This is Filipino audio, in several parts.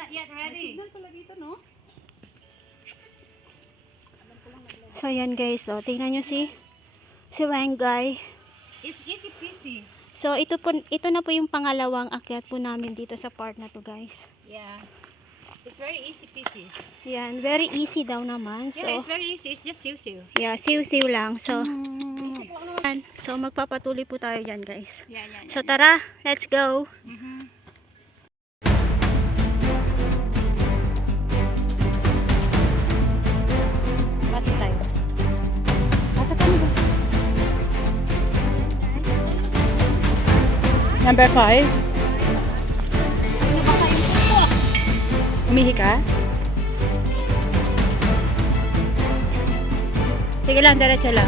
not yet ready. So yan guys, so tingnan nyo si Wangay. It's easy peasy. So ito na po yung pangalawang akyat po namin dito sa part na to guys. Yeah. It's very easy peasy. Yan, very easy daw naman. So, Yeah, it's very easy. It's just siw-siw. yeah, siw-siw lang. So, so magpapatuloy po tayo dyan guys. Yeah, yeah, yeah. So tara, let's go! Pasok tayo. Pasok kami ba? Number 5. Umihi ka? Sige lang, diretso lang.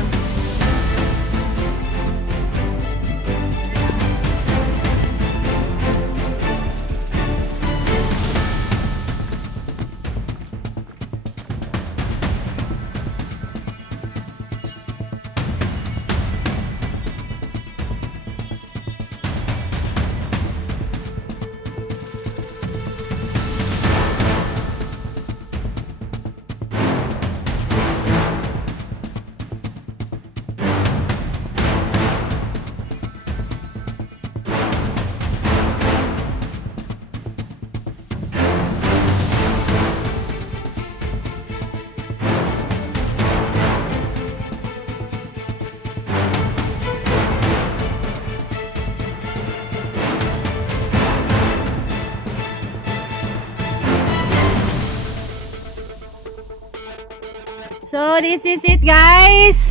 So this is it, guys.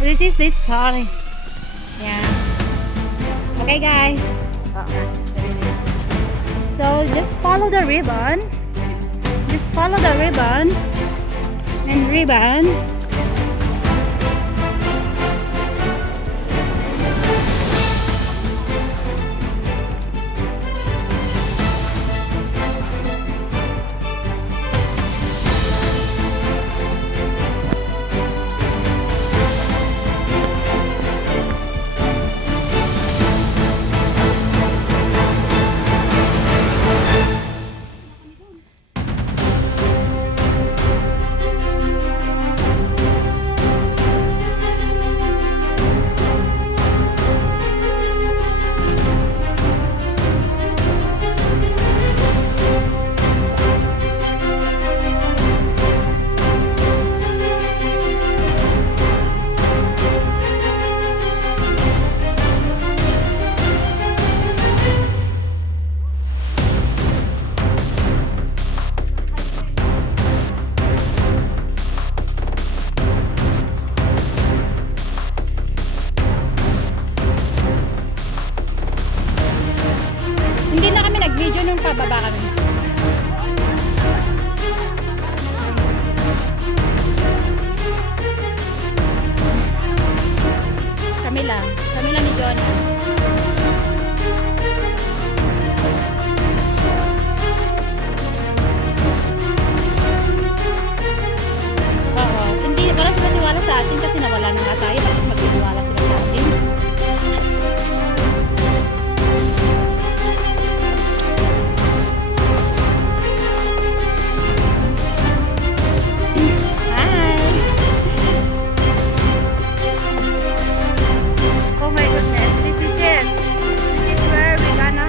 This sorry. Yeah. Okay, guys. So just follow the ribbon. Just follow the ribbon and ribbon. Hindi na kami nag-video nung pababa kami. Kami lang ni Johnny. Oo, hindi wala sila tiwala sa atin kasi nawala na nga tayo, tapos magtiwala sila sa atin. Oh my goodness, this is it. This is where we're gonna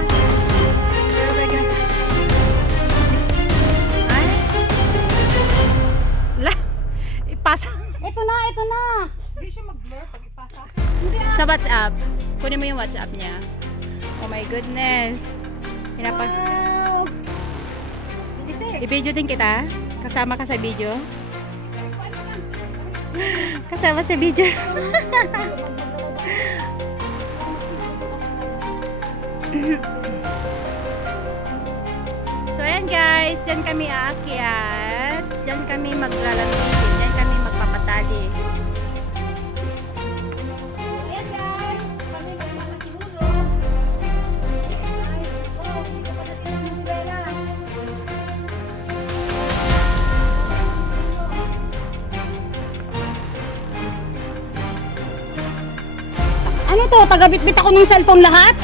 Ay. La, ipasa. Ito na. Hindi siya mag-blur pag ipasa. Sa WhatsApp. Kunin mo yung WhatsApp niya. Oh my goodness. Wow. I-video din kita. Kasama ka sa video. Kasama sa video. So ayan guys, dyan kami aakyat, dyan kami maglalaro, dyan kami magpapatali. Ayan, guys. Kami magmamakinulog. Ay, wow, hindi ka pa natin ang Isabela. Ano to? Tagabitbit ako ng cellphone lahat?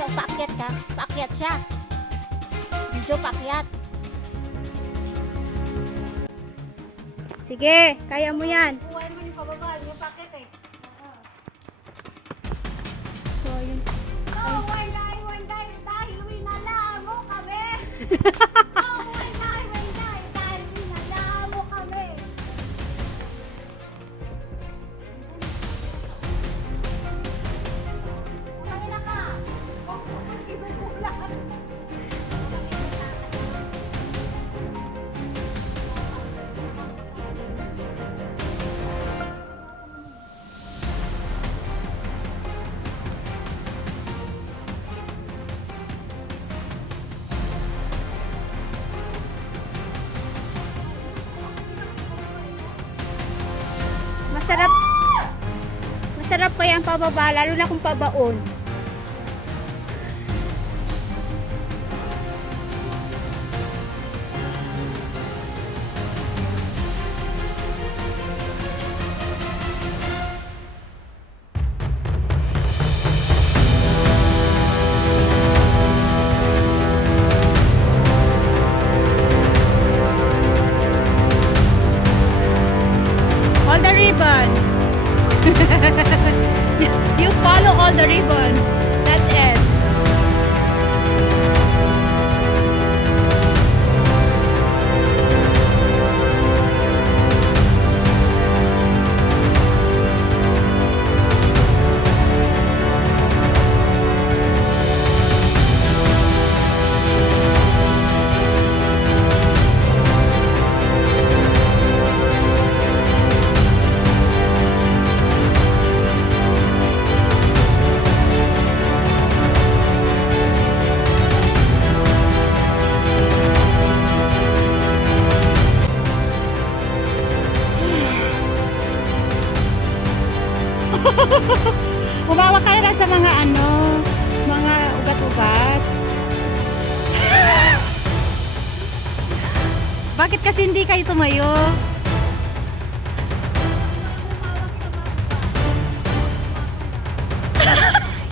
So, paakyat ka. Paakyat siya. Video paakyat. Sige, kaya mo yan. Buhay mo yung pababa, yung packet eh. So, yun. Oh, one day, dahil winala mo kami. Oh, one day, dahil winala mo kami. Pangina ka. Oh, kinukulan. Masarap. Masarap kaya ang pababa, lalo na kung pabaon. All the ribbon. You follow all the ribbon. That's it. Umawa ka na lang sa mga mga ugat-ugat. Bakit kasi hindi kayo tumayo?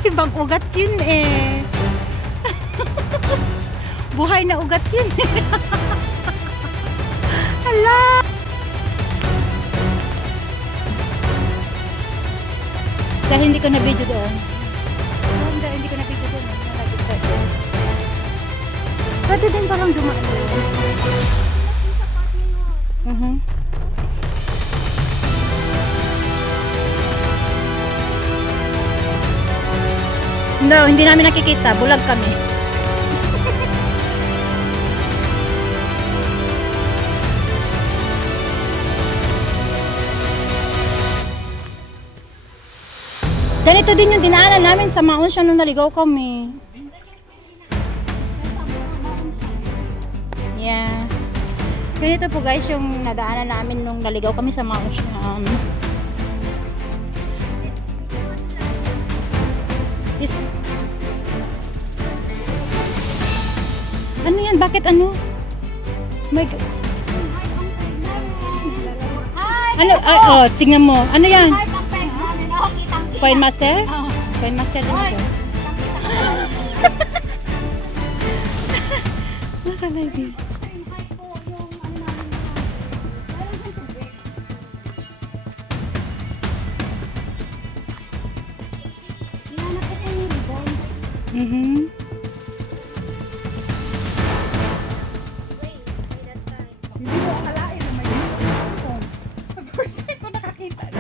Ibang ugat yun eh. Buhay na ugat yun eh. Hala! Dahil hindi ko na video doon. Dahil hindi ko na video doon. Nag-start doon. Pwede din parang dumaan doon. No, hindi namin nakikita. Bulag kami. Ganito din yung dinaanan namin sa Mount Siya nung naligaw kami. Yeah. Ganito po guys yung nadaanan namin nung naligaw kami sa Mount Siya. Ano yan? Bakit ano? My God. Ano? Ay, oh, tingnan mo. Ano yan? Ay, kampeng namin. Oh, kitang-kita. Coin Master? Oh. Coin Master din Hoy, ito. kitang-kita. Nakalagi. Ay po, yung ano namin. Meron siyang tubig. Hinanap ko yung ribbon. Hindi ko akalain na may ribbon. First time ko nakakita.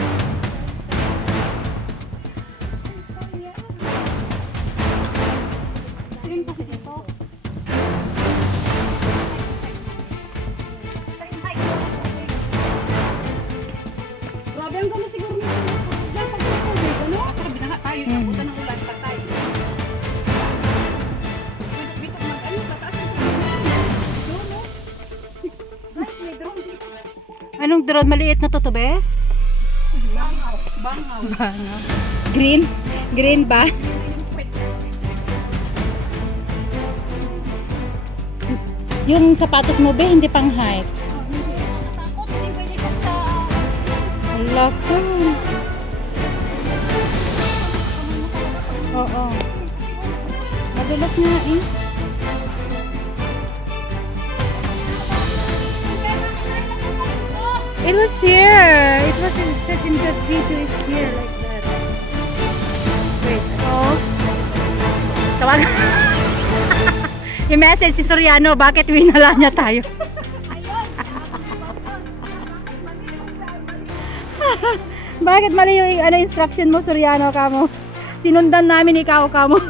Trim kasi dito. Grabe ang ganda siguro nito. Dapat yung tubig, ano? At saka binaha tayo. Nabutan ng ulas na tayo. Bitok mag-ano. Tataas ang drone, no? Guys, may drone dito. Anong drone? Maliit na tutube? Bangaw. Bangaw. Green? Green ba? Yung kwet. Yung sapatos mo ba, hindi pang height. Takot, hindi pwede siya sa... Wala ka. Oo. Madulas nga eh. It was here. It was set in the video is here like that. Wait, oh. Tawag. Yung message si Soriano, bakit winala niya tayo? Bakit mali yung ano, instruction mo, Soriano, kamo? Sinundan namin ikaw, kamo.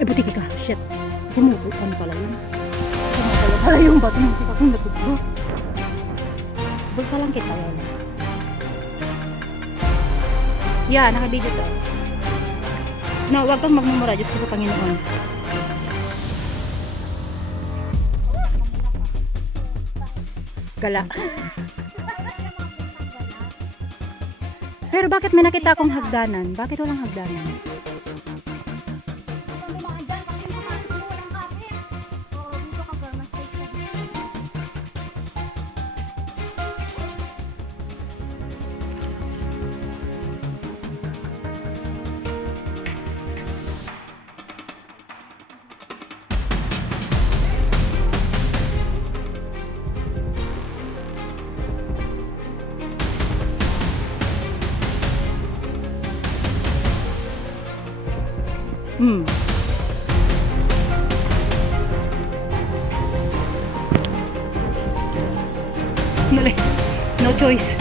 Eh, buti ka. Shit. Tumubukan pala yun. Pala yung bato ng kita kong natugbo. Bulsa lang kita yan. Yeah, nakabidyo to. No, wag kang magmumura. Diyos ko po, Panginoon. Gala. Pero bakit may nakita akong hagdanan? Bakit walang hagdanan? Dumaan dyan kasi dumaan mo walang kapit. Oo, dito ka girl, mas safe na dito. Hmm. Dali. No choice.